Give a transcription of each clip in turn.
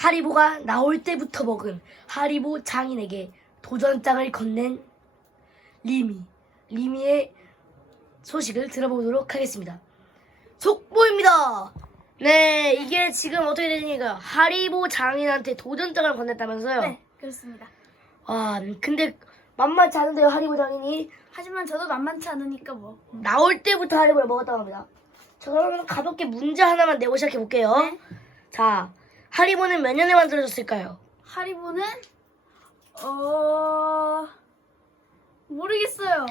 하리보가 나올 때부터 먹은 하리보 장인에게 도전장을 건넨 리미. 리미의 소식을 들어보도록 하겠습니다. 속보입니다. 네, 이게 지금 어떻게 되니까 하리보 장인한테 도전장을 건넸다면서요? 네, 그렇습니다. 아, 근데 만만치 않은데요, 하리보 장인이 하지만 저도 만만치 않으니까 뭐. 나올 때부터 하리보를 먹었다고 합니다. 자, 그러면 가볍게 문제 하나만 내고 시작해 볼게요. 네. 자, 하리보는 몇 년에 만들어졌을까요? 하리보는 어 모르겠어요.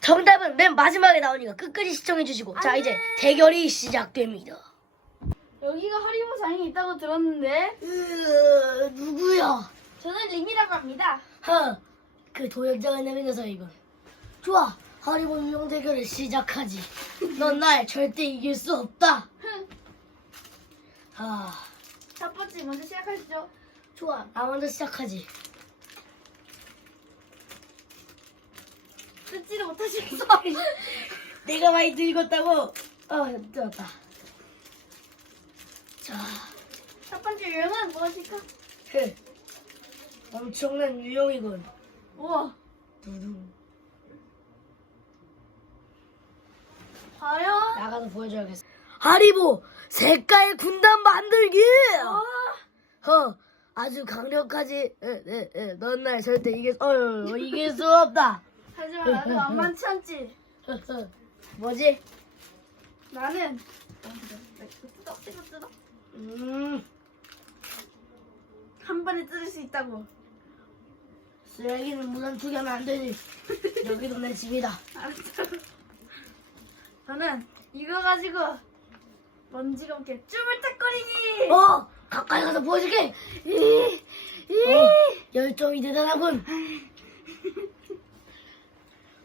정답은 맨 마지막에 나오니까 끝까지 시청해 주시고 자 안 이제 돼. 대결이 시작됩니다. 여기가 하리보 장이 있다고 들었는데 으, 누구야? 저는 림이라고 합니다. 허, 그 도연장을 내민 녀석 이건. 좋아, 하리보 유형 대결을 시작하지. 넌 날 절대 이길 수 없다. 흥. 아, 첫 번째 먼저 시작하시죠. 좋아, 나 먼저 시작하지. 듣지를 못하시겠어. 내가 많이 늙었다고. 어, 늙었다. 자, 첫 번째 유형은 무엇일까? 흐. 엄청난 유형이군. 우와, 두둥. 과연? 나가서 보여줘야겠어. 하리보 색깔 군단 만들기. 아, 어, 아주 강력하지. 에, 에, 에, 넌날 절대 이길, 어, 이길 수 없다. 하지만 나도 만만치 않지. 뭐지? 나는 어, 뜯어, 뜯어, 뜯어. 음, 한 번에 뜯을 수 있다고. 쓰레기는 무단 투기하면 안 되지. 여기도 내 집이다. 알았어. 저는 이거 가지고 먼지가 없게 쭈물딱거리기. 어, 가까이 가서 보여줄게. 이, 이. 어, 열정이 대단하군.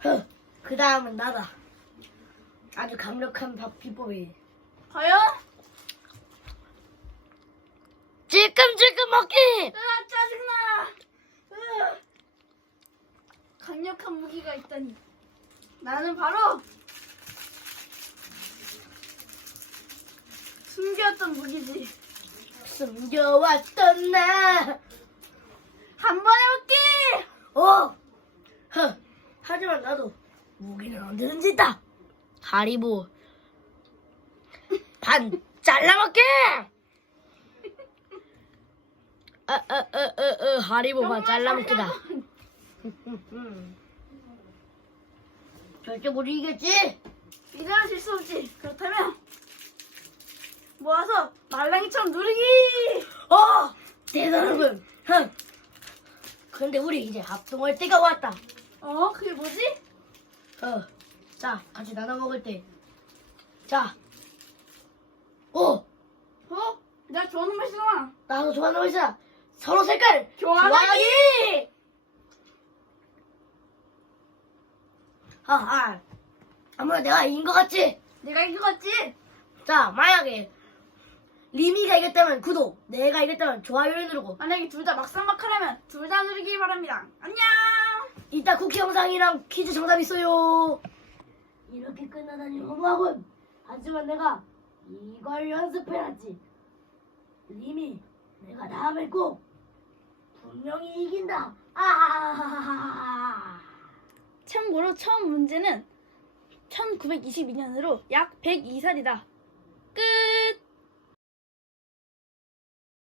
허, 그 다음은 나다. 아주 강력한 밥 비법이. 과연? 찔끔찔끔 먹기! 아 짜증나. 으. 강력한 무기가 있다니. 나는 바로 숨겨왔던 무기지. 숨겨왔던 나. 한 번에 먹기. 어! 허, 하지만 나도 무기는 언제든지 있다. 하리보. 반 잘라먹기! 어, 어, 어, 어, 어, 하리보 반 잘라먹기다. 절대 못 이기겠지? 이대로 수 없지. 그렇다면 모아서 말랑이처럼 누르기. 어! 대단하군. 흥. 근데 우리 이제 합동할 때가 왔다. 어 그게 뭐지? 어, 자, 같이 나눠 먹을 때. 자, 오, 어? 내가 좋아하는 맛이잖아. 나도 좋아하는 거 있어. 서로 색깔 좋아하기! 아, 아, 아무래도 내가 이긴 것 같지? 내가 이거 같지? 자, 만약에 리미가 이겼다면 구독, 내가 이겼다면 좋아요를 누르고, 만약에 둘 다 막상막하라면 둘 다 누르기 바랍니다. 안녕! 이따 쿠키 영상이랑 퀴즈 정답 있어요. 이렇게 끝나다니 허무하군. 하지만 내가 이걸 연습해놨지. 리미, 내가 다음에 꼭 분명히 이긴다. 아! 참고로 처음 문제는 1922년으로 약 102살이다. 끝!